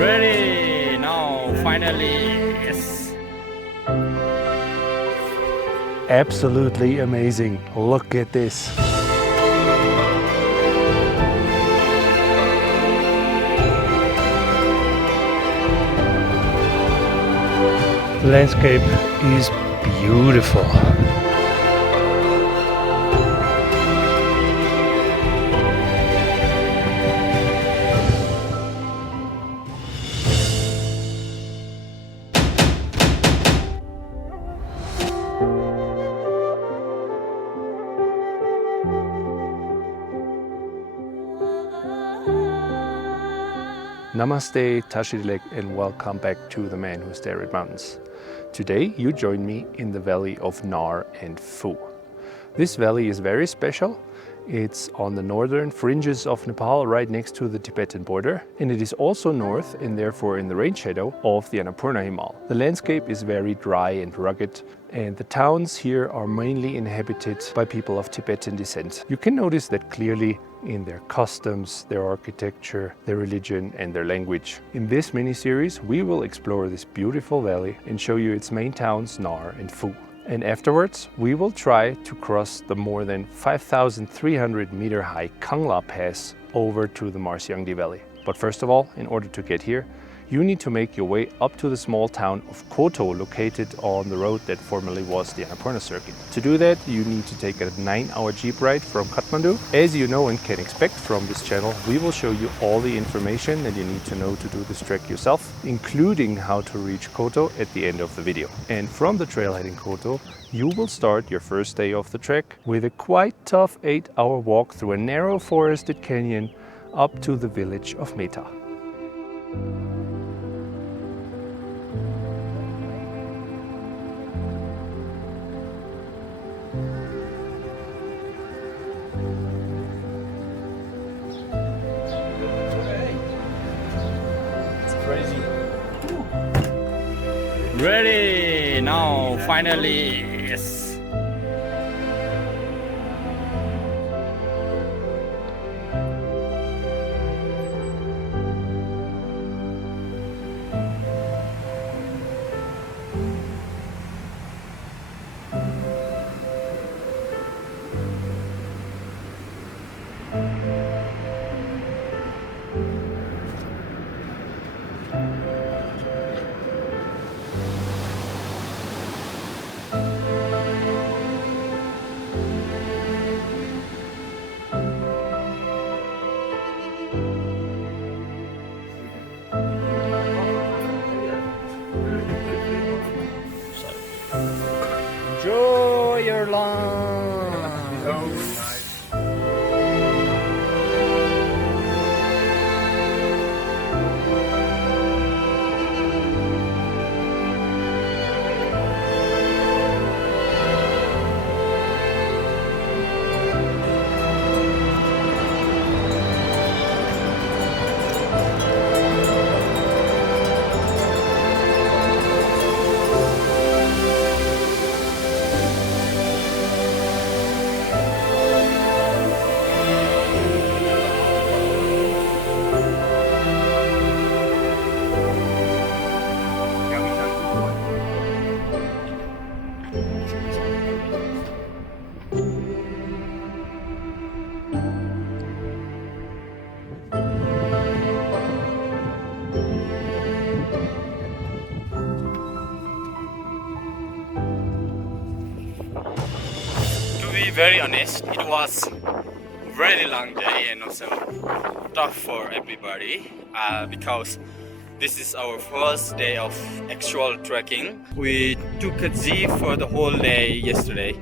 Ready now, finally, yes. Absolutely amazing. Look at this. The landscape is beautiful. Namaste, Tashilek, and welcome back to The Man Who Stared at Mountains. Today you join me in the valley of Nar Phu. This valley is very special. It's on the northern fringes of Nepal, right next to the Tibetan border, and it is also north and therefore in the rain shadow of the Annapurna Himal. The landscape is very dry and rugged, and the towns here are mainly inhabited by people of Tibetan descent. You can notice that clearly in their customs, their architecture, their religion and their language. In this mini-series we will explore this beautiful valley and show you its main towns, Nar and Phu. And afterwards we will try to cross the more than 5,300 meter high Kyang pass over to the Marsyangdi valley. But first of all, in order to get here, you need to make your way up to the small town of Koto, located on the road that formerly was the Annapurna Circuit. To do that, you need to take a 9-hour jeep ride from Kathmandu. As you know and can expect from this channel, we will show you all the information that you need to know to do this trek yourself, including how to reach Koto at the end of the video. And from the trailhead in Koto, you will start your first day of the trek with a quite tough 8-hour walk through a narrow forested canyon up to the village of Meta. Ready now, finally, yes. Enjoy your lunch. To be very honest, it was a very long day and also tough for everybody because this is our first day of actual trekking. We took a jeep for the whole day yesterday,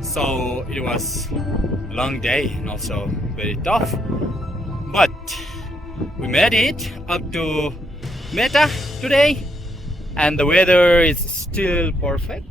so it was a long day and also very tough. But we made it up to Meta today and the weather is still perfect.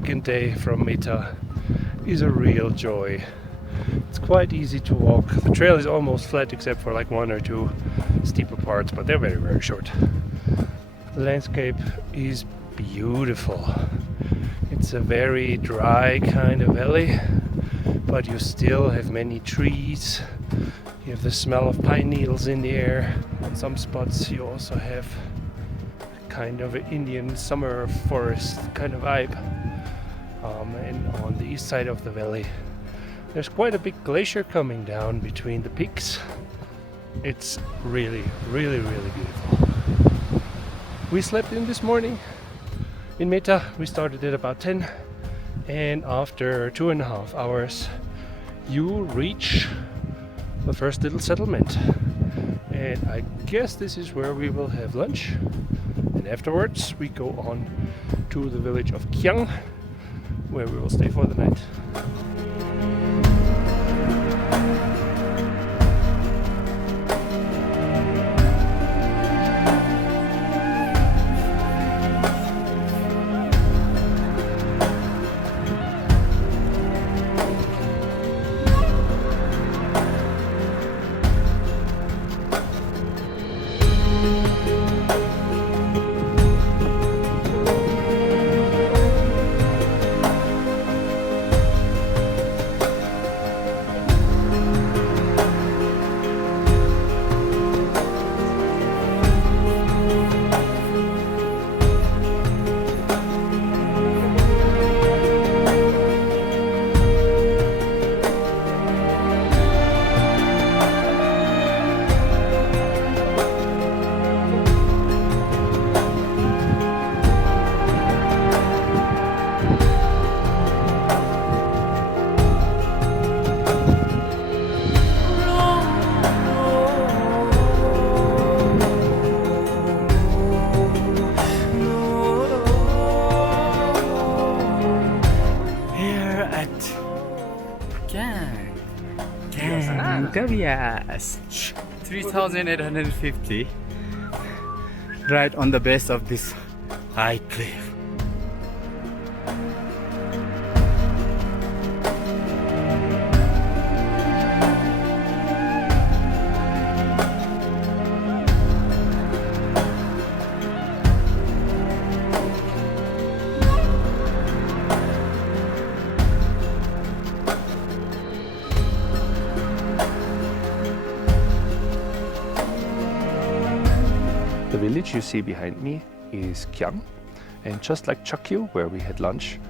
second day from Meta is a real joy. It's quite easy to walk. The trail is almost flat except for like one or two steeper parts, but they're very, very short. The landscape is beautiful. It's a very dry kind of valley, but you still have many trees. You have the smell of pine needles in the air. On some spots you also have kind of an Indian summer forest kind of vibe. And on the east side of the valley there's quite a big glacier coming down between the peaks. It's really, really, really beautiful. We slept in this morning in Meta. We started at about 10, and after 2.5 hours you reach the first little settlement, and I guess this is where we will have lunch, and afterwards we go on to the village of Kyang, where we will stay for the night. Yes, 3,850 right on the base of this high cliff. The village you see behind me is Kyang, and just like Chakyu, where we had lunch,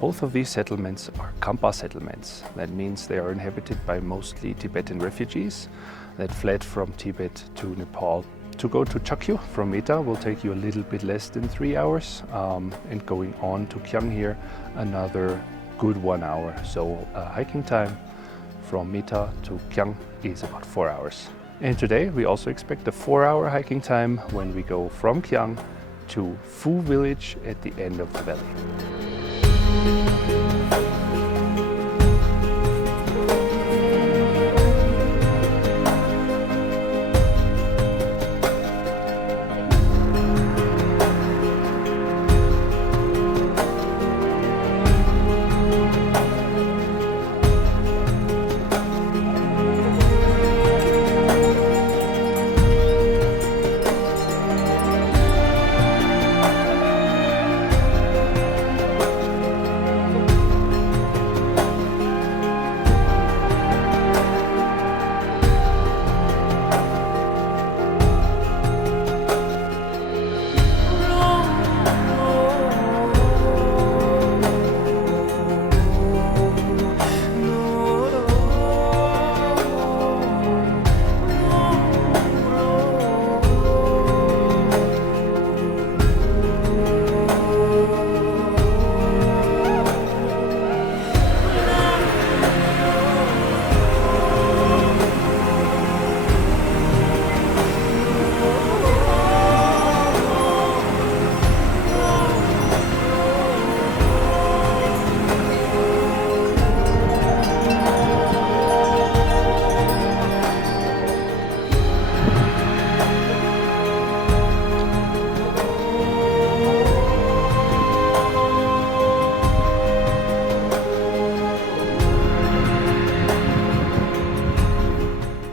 both of these settlements are gompas settlements. That means they are inhabited by mostly Tibetan refugees that fled from Tibet to Nepal. To go to Chakyu from Meta will take you a little bit less than 3 hours, and going on to Kyang here another good 1 hour. So hiking time from Meta to Kyang is about 4 hours. And today we also expect a 4-hour hiking time when we go from Kyang to Phu village at the end of the valley.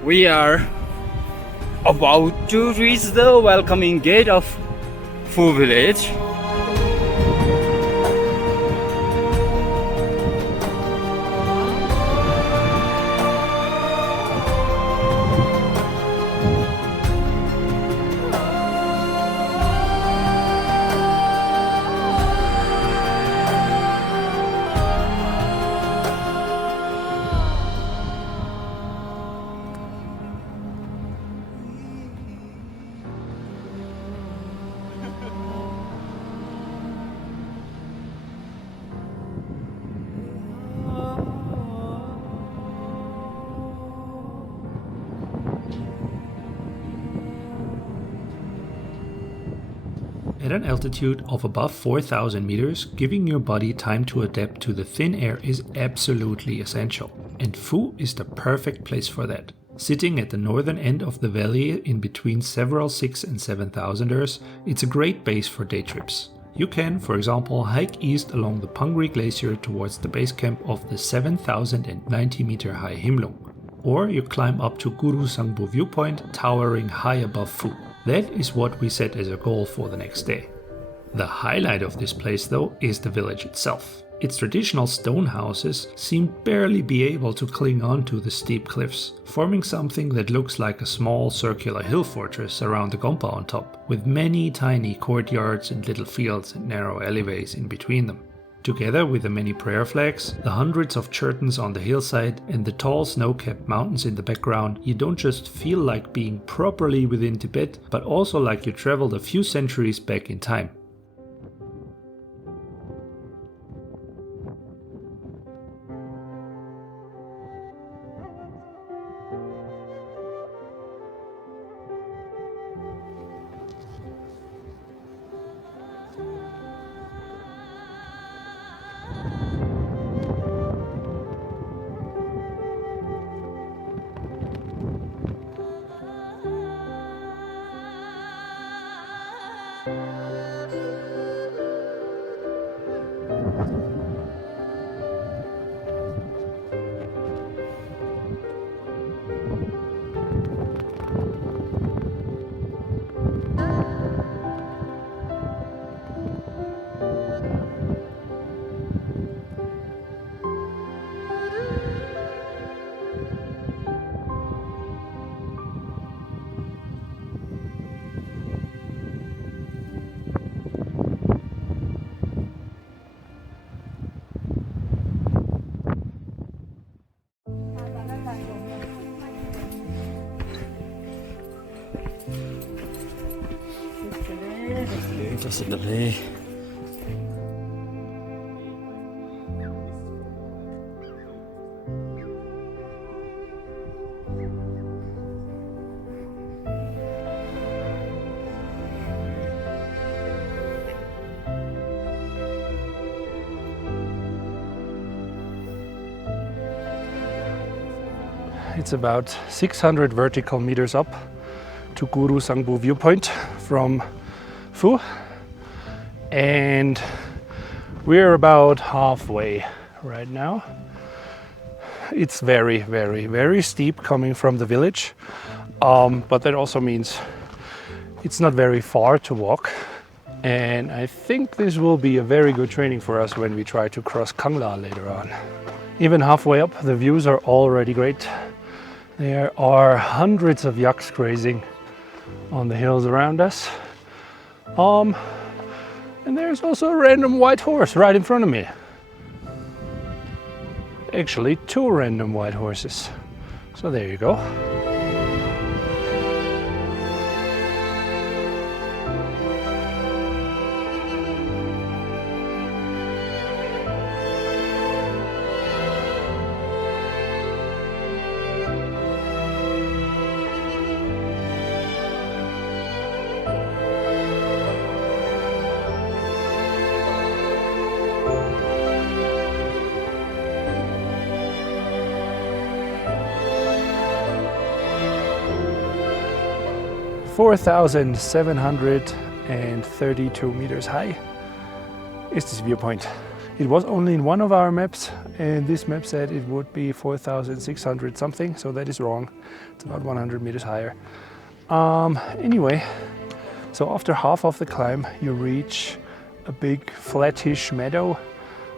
We are about to reach the welcoming gate of Phu village. At an altitude of above 4,000 meters, giving your body time to adapt to the thin air is absolutely essential, and Phu is the perfect place for that. Sitting at the northern end of the valley in between several 6,000 and 7,000ers, it's a great base for day trips. You can, for example, hike east along the Pangri Glacier towards the base camp of the 7,090 meter high Himlung, or you climb up to Gurusangbo Viewpoint, towering high above Phu. That is what we set as a goal for the next day. The highlight of this place though is the village itself. Its traditional stone houses seem barely be able to cling on to the steep cliffs, forming something that looks like a small circular hill fortress around the gompa on top, with many tiny courtyards and little fields and narrow alleyways in between them. Together with the many prayer flags, the hundreds of churtons on the hillside, and the tall snow-capped mountains in the background, you don't just feel like being properly within Tibet, but also like you traveled a few centuries back in time. It's about 600 vertical meters up to Gurusangbo Viewpoint from Phu, and we're about halfway right now. It's very, very, very steep coming from the village, but that also means it's not very far to walk, and I think this will be a very good training for us when we try to cross Kangla later on. Even halfway up, the views are already great. There are hundreds of yaks grazing on the hills around us. And there's also a random white horse right in front of me. Actually, two random white horses. So there you go. 4,732 meters high is this viewpoint. It was only in one of our maps, and this map said it would be 4,600 something, so that is wrong. It's about 100 meters higher. Anyway, so after half of the climb, you reach a big flattish meadow.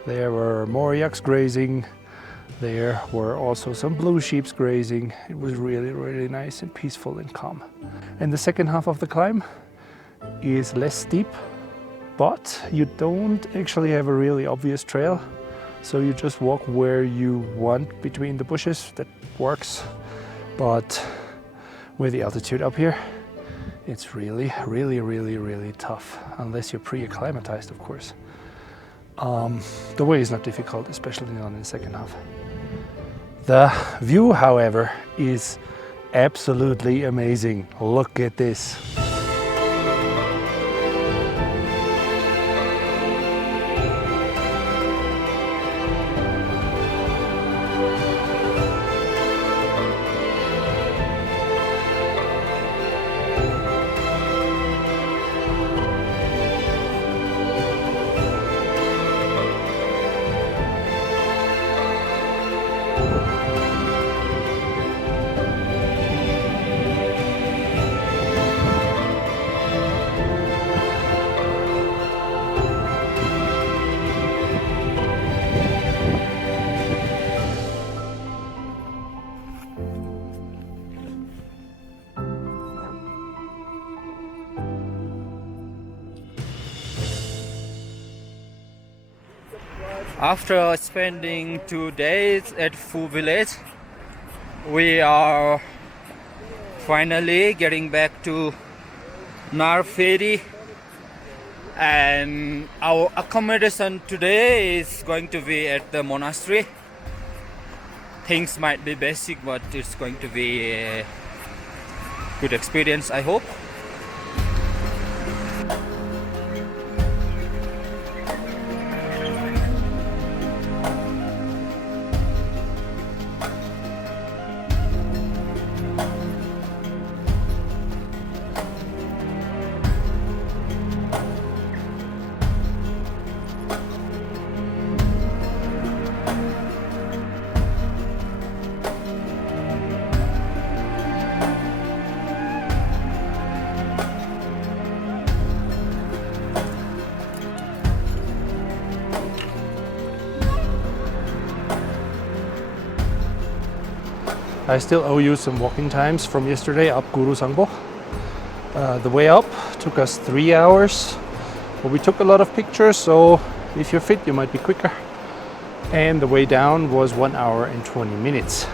There were more yaks grazing. There were also some blue sheep grazing. It was really, really nice and peaceful and calm. And the second half of the climb is less steep, but you don't actually have a really obvious trail. So you just walk where you want between the bushes. That works. But with the altitude up here, it's really, really, really, really tough. Unless you're pre-acclimatized, of course. The way is not difficult, especially not in the second half. The view, however, is absolutely amazing. Look at this. After spending 2 days at Phu village, we are finally getting back to Nar Phedi, and our accommodation today is going to be at the monastery. Things might be basic, but it's going to be a good experience, I hope. I still owe you some walking times from yesterday up Gurusangbo. The way up took us 3 hours, but we took a lot of pictures, so if you're fit you might be quicker. And the way down was 1 hour and 20 minutes.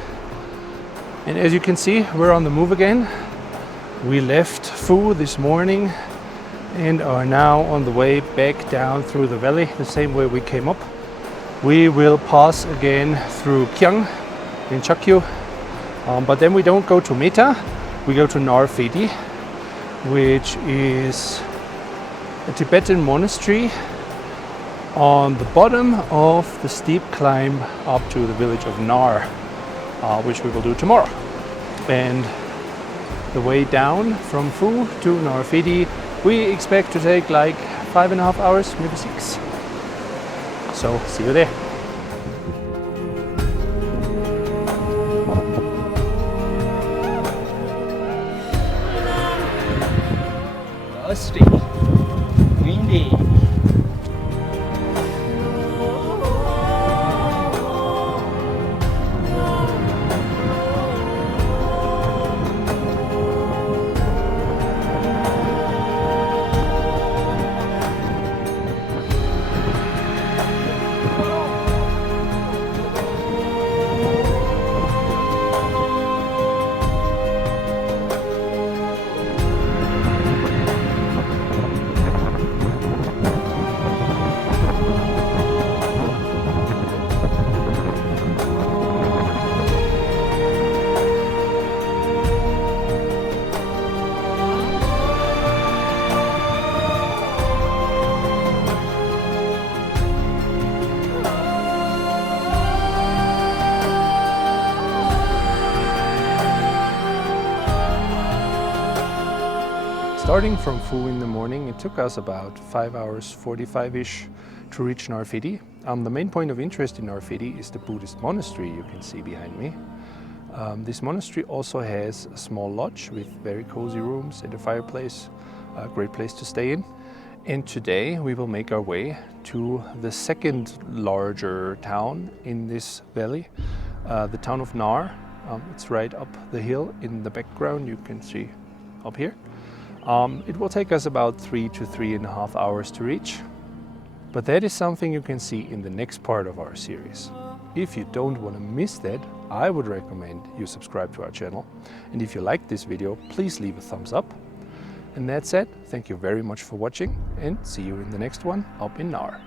And as you can see, we're on the move again. We left Phu this morning and are now on the way back down through the valley, the same way we came up. We will pass again through Kyang in Chakyu. But then we don't go to Meta, we go to Nar Phedi, which is a Tibetan monastery on the bottom of the steep climb up to the village of Nar, which we will do tomorrow. And the way down from Phu to Nar Phedi, we expect to take like 5.5 hours, maybe 6. So see you there. Dusty, windy. Starting from Phu in the morning, it took us about 5 hours 45-ish to reach Nar Phedi. The main point of interest in Nar Phedi is the Buddhist monastery you can see behind me. This monastery also has a small lodge with very cozy rooms and a fireplace, a great place to stay in. And today we will make our way to the second larger town in this valley, the town of Nar. It's right up the hill in the background, you can see up here. It will take us about 3 to 3.5 hours to reach, but that is something you can see in the next part of our series. If you don't want to miss that, I would recommend you subscribe to our channel. And if you like this video, please leave a thumbs up. And that said, thank you very much for watching and see you in the next one up in Nar.